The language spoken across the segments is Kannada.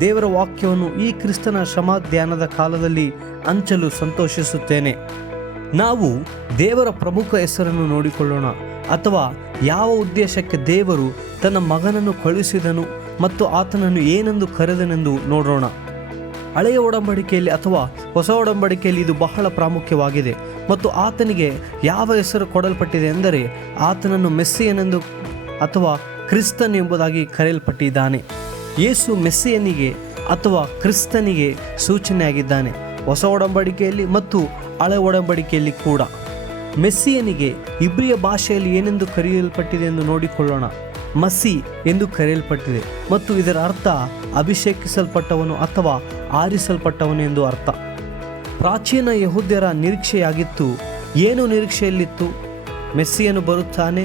ದೇವರ ವಾಕ್ಯವನ್ನು ಈ ಕ್ರಿಸ್ತನ ಶ್ರಮಾಧ್ಯಾನದ ಕಾಲದಲ್ಲಿ ಹಂಚಲು ಸಂತೋಷಿಸುತ್ತೇನೆ. ನಾವು ದೇವರ ಪ್ರಮುಖ ಹೆಸರನ್ನು ನೋಡಿಕೊಳ್ಳೋಣ, ಅಥವಾ ಯಾವ ಉದ್ದೇಶಕ್ಕೆ ದೇವರು ತನ್ನ ಮಗನನ್ನು ಕಳುಹಿಸಿದನು ಮತ್ತು ಆತನನ್ನು ಏನೆಂದು ಕರೆದನೆಂದು ನೋಡೋಣ. ಹಳೆಯ ಒಡಂಬಡಿಕೆಯಲ್ಲಿ ಅಥವಾ ಹೊಸ ಒಡಂಬಡಿಕೆಯಲ್ಲಿ ಇದು ಬಹಳ ಪ್ರಾಮುಖ್ಯವಾಗಿದೆ ಮತ್ತು ಆತನಿಗೆ ಯಾವ ಹೆಸರು ಕೊಡಲ್ಪಟ್ಟಿದೆ ಎಂದರೆ ಆತನನ್ನು ಮೆಸ್ಸಿಯನೆಂದು ಅಥವಾ ಕ್ರಿಸ್ತನ್ ಎಂಬುದಾಗಿ ಕರೆಯಲ್ಪಟ್ಟಿದ್ದಾನೆ. ಯೇಸು ಮೆಸ್ಸಿಯನಿಗೆ ಅಥವಾ ಕ್ರಿಸ್ತನಿಗೆ ಸೂಚನೆಯಾಗಿದ್ದಾನೆ. ಹೊಸ ಒಡಂಬಡಿಕೆಯಲ್ಲಿ ಮತ್ತು ಹಳೆ ಒಡಂಬಡಿಕೆಯಲ್ಲಿ ಕೂಡ. ಮೆಸ್ಸಿಯನಿಗೆ ಇಬ್ರಿಯ ಭಾಷೆಯಲ್ಲಿ ಏನೆಂದು ಕರೆಯಲ್ಪಟ್ಟಿದೆ ಎಂದು ನೋಡಿಕೊಳ್ಳೋಣ. ಮಸಿ ಎಂದು ಕರೆಯಲ್ಪಟ್ಟಿದೆ ಮತ್ತು ಇದರ ಅರ್ಥ ಅಭಿಷೇಕಿಸಲ್ಪಟ್ಟವನು ಅಥವಾ ಆರಿಸಲ್ಪಟ್ಟವನು ಎಂದು ಅರ್ಥ. ಪ್ರಾಚೀನ ಯಹೂದ್ಯರ ನಿರೀಕ್ಷೆಯಾಗಿತ್ತು, ಏನು ನಿರೀಕ್ಷೆಯಲ್ಲಿತ್ತು? ಮೆಸ್ಸಿಯನು ಬರುತ್ತಾನೆ,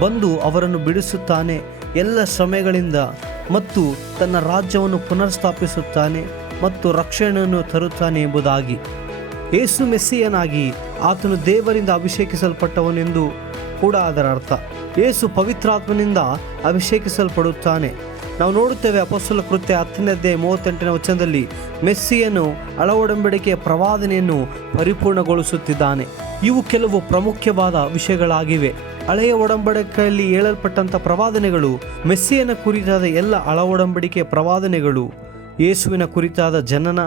ಬಂದು ಅವರನ್ನು ಬಿಡಿಸುತ್ತಾನೆ, ಎಲ್ಲ ಶ್ರಮೆಗಳಿಂದ ಮತ್ತು ತನ್ನ ರಾಜ್ಯವನ್ನು ಪುನರ್ಸ್ಥಾಪಿಸುತ್ತಾನೆ ಮತ್ತು ರಕ್ಷಣೆಯನ್ನು ತರುತ್ತಾನೆ ಎಂಬುದಾಗಿ. ಏಸು ಮೆಸ್ಸಿಯನಾಗಿ ಆತನು ದೇವರಿಂದ ಅಭಿಷೇಕಿಸಲ್ಪಟ್ಟವನೆಂದು ಕೂಡ ಅದರ ಅರ್ಥ. ಏಸು ಪವಿತ್ರಾತ್ಮನಿಂದ ಅಭಿಷೇಕಿಸಲ್ಪಡುತ್ತಾನೆ. ನಾವು ನೋಡುತ್ತೇವೆ ಅಪಸ್ಸುಲ ಕೃತ್ಯ ಹತ್ತನೇ ಮೂವತ್ತೆಂಟನೇ ವಚನದಲ್ಲಿ ಮೆಸ್ಸಿಯನ್ನು ಅಳವಡಂಬಡಿಕೆಯ ಪ್ರವಾದನೆಯನ್ನು ಪರಿಪೂರ್ಣಗೊಳಿಸುತ್ತಿದ್ದಾನೆ. ಇವು ಕೆಲವು ಪ್ರಮುಖವಾದ ವಿಷಯಗಳಾಗಿವೆ. ಹಳೆಯ ಒಡಂಬಡಿಕೆಯಲ್ಲಿ ಹೇಳಲ್ಪಟ್ಟಂಥ ಪ್ರವಾದನೆಗಳು, ಮೆಸ್ಸಿಯನ ಕುರಿತಾದ ಎಲ್ಲ ಹಳ ಒಡಂಬಡಿಕೆಯ ಪ್ರವಾದನೆಗಳು, ಯೇಸುವಿನ ಕುರಿತಾದ ಜನನ,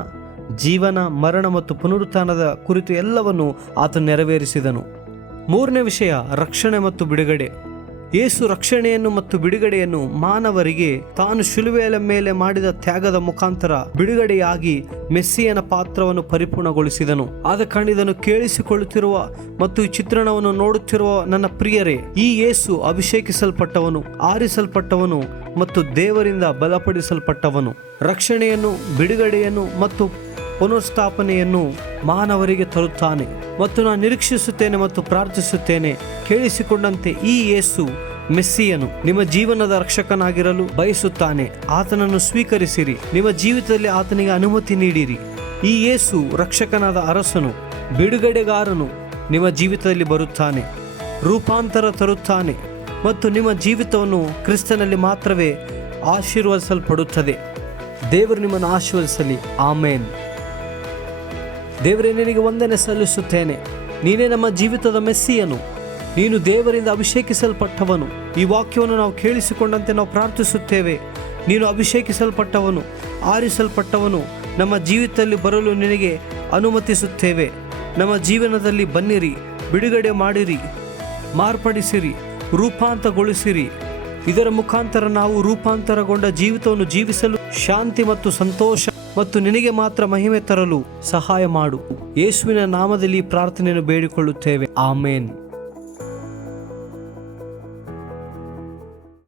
ಜೀವನ, ಮರಣ ಮತ್ತು ಪುನರುತ್ಥಾನದ ಕುರಿತು ಎಲ್ಲವನ್ನು ಆತ ನೆರವೇರಿಸಿದನು. ಮೂರನೇ ವಿಷಯ, ರಕ್ಷಣೆ ಮತ್ತು ಬಿಡುಗಡೆ. ಯೇಸು ರಕ್ಷಣೆಯನ್ನು ಮತ್ತು ಬಿಡುಗಡೆಯನ್ನು ಮಾನವರಿಗೆ ತಾನು ಶಿಲುವೆಯ ಮೇಲೆ ಮಾಡಿದ ತ್ಯಾಗದ ಮುಖಾಂತರ ಬಿಡುಗಡೆಯಾಗಿ ಮೆಸ್ಸಿಯನ ಪಾತ್ರವನ್ನು ಪರಿಪೂರ್ಣಗೊಳಿಸಿದನು. ಆದ ಕಾರಣ ಇದನ್ನು ಕೇಳಿಸಿಕೊಳ್ಳುತ್ತಿರುವ ಮತ್ತು ಈ ಚಿತ್ರಣವನ್ನು ನೋಡುತ್ತಿರುವ ನನ್ನ ಪ್ರಿಯರೇ, ಈ ಯೇಸು ಅಭಿಷೇಕಿಸಲ್ಪಟ್ಟವನು, ಆರಿಸಲ್ಪಟ್ಟವನು ಮತ್ತು ದೇವರಿಂದ ಬಲಪಡಿಸಲ್ಪಟ್ಟವನು. ರಕ್ಷಣೆಯನ್ನು, ಬಿಡುಗಡೆಯನ್ನು ಮತ್ತು ಪುನರ್ಸ್ಥಾಪನೆಯನ್ನು ಮಾನವರಿಗೆ ತರುತ್ತಾನೆ ಮತ್ತು ನಾನು ನಿರೀಕ್ಷಿಸುತ್ತೇನೆ ಮತ್ತು ಪ್ರಾರ್ಥಿಸುತ್ತೇನೆ. ಕೇಳಿಸಿಕೊಂಡಂತೆ ಈ ಯೇಸು ಮೆಸ್ಸಿಯನು ನಿಮ್ಮ ಜೀವನದ ರಕ್ಷಕನಾಗಿರಲು ಬಯಸುತ್ತಾನೆ. ಆತನನ್ನು ಸ್ವೀಕರಿಸಿರಿ. ನಿಮ್ಮ ಜೀವಿತದಲ್ಲಿ ಆತನಿಗೆ ಅನುಮತಿ ನೀಡಿರಿ. ಈ ಯೇಸು ರಕ್ಷಕನಾದ ಅರಸನು, ಬಿಡುಗಡೆಗಾರನು ನಿಮ್ಮ ಜೀವಿತದಲ್ಲಿ ಬರುತ್ತಾನೆ. ರೂಪಾಂತರ ತರುತ್ತಾನೆ ಮತ್ತು ನಿಮ್ಮ ಜೀವಿತವನ್ನು ಕ್ರಿಸ್ತನಲ್ಲಿ ಮಾತ್ರವೇ ಆಶೀರ್ವದಿಸಲ್ಪಡುತ್ತದೆ. ದೇವರು ನಿಮ್ಮನ್ನು ಆಶೀರ್ವದಿಸಲಿ. ಆಮೇನ್. ದೇವರೇ, ನಿನಗೆ ವಂದನೆ ಸಲ್ಲಿಸುತ್ತೇನೆ. ನೀನೇ ನಮ್ಮ ಜೀವಿತದ ಮೆಸ್ಸಿಯನು. ನೀನು ದೇವರಿಂದ ಅಭಿಷೇಕಿಸಲ್ಪಟ್ಟವನು. ಈ ವಾಕ್ಯವನ್ನು ನಾವು ಕೇಳಿಸಿಕೊಂಡಂತೆ ನಾವು ಪ್ರಾರ್ಥಿಸುತ್ತೇವೆ. ನೀನು ಅಭಿಷೇಕಿಸಲ್ಪಟ್ಟವನು, ಆರಿಸಲ್ಪಟ್ಟವನು. ನಮ್ಮ ಜೀವಿತದಲ್ಲಿ ಬರಲು ನಿನಗೆ ಅನುಮತಿಸುತ್ತೇವೆ. ನಮ್ಮ ಜೀವನದಲ್ಲಿ ಬನ್ನಿರಿ, ಬಿಡುಗಡೆ ಮಾಡಿರಿ, ಮಾರ್ಪಡಿಸಿರಿ, ರೂಪಾಂತಗೊಳಿಸಿರಿ. ಇದರ ಮುಖಾಂತರ ನಾವು ರೂಪಾಂತರಗೊಂಡ ಜೀವಿತವನ್ನು ಜೀವಿಸಲು ಶಾಂತಿ ಮತ್ತು ಸಂತೋಷ ಮತ್ತು ನಿನಗೆ ಮಾತ್ರ ಮಹಿಮೆ ತರಲು ಸಹಾಯ ಮಾಡು. ಯೇಸುವಿನ ನಾಮದಲ್ಲಿ ಪ್ರಾರ್ಥನೆಯನ್ನು ಬೇಡಿಕೊಳ್ಳುತ್ತೇವೆ. ಆಮೇನ್.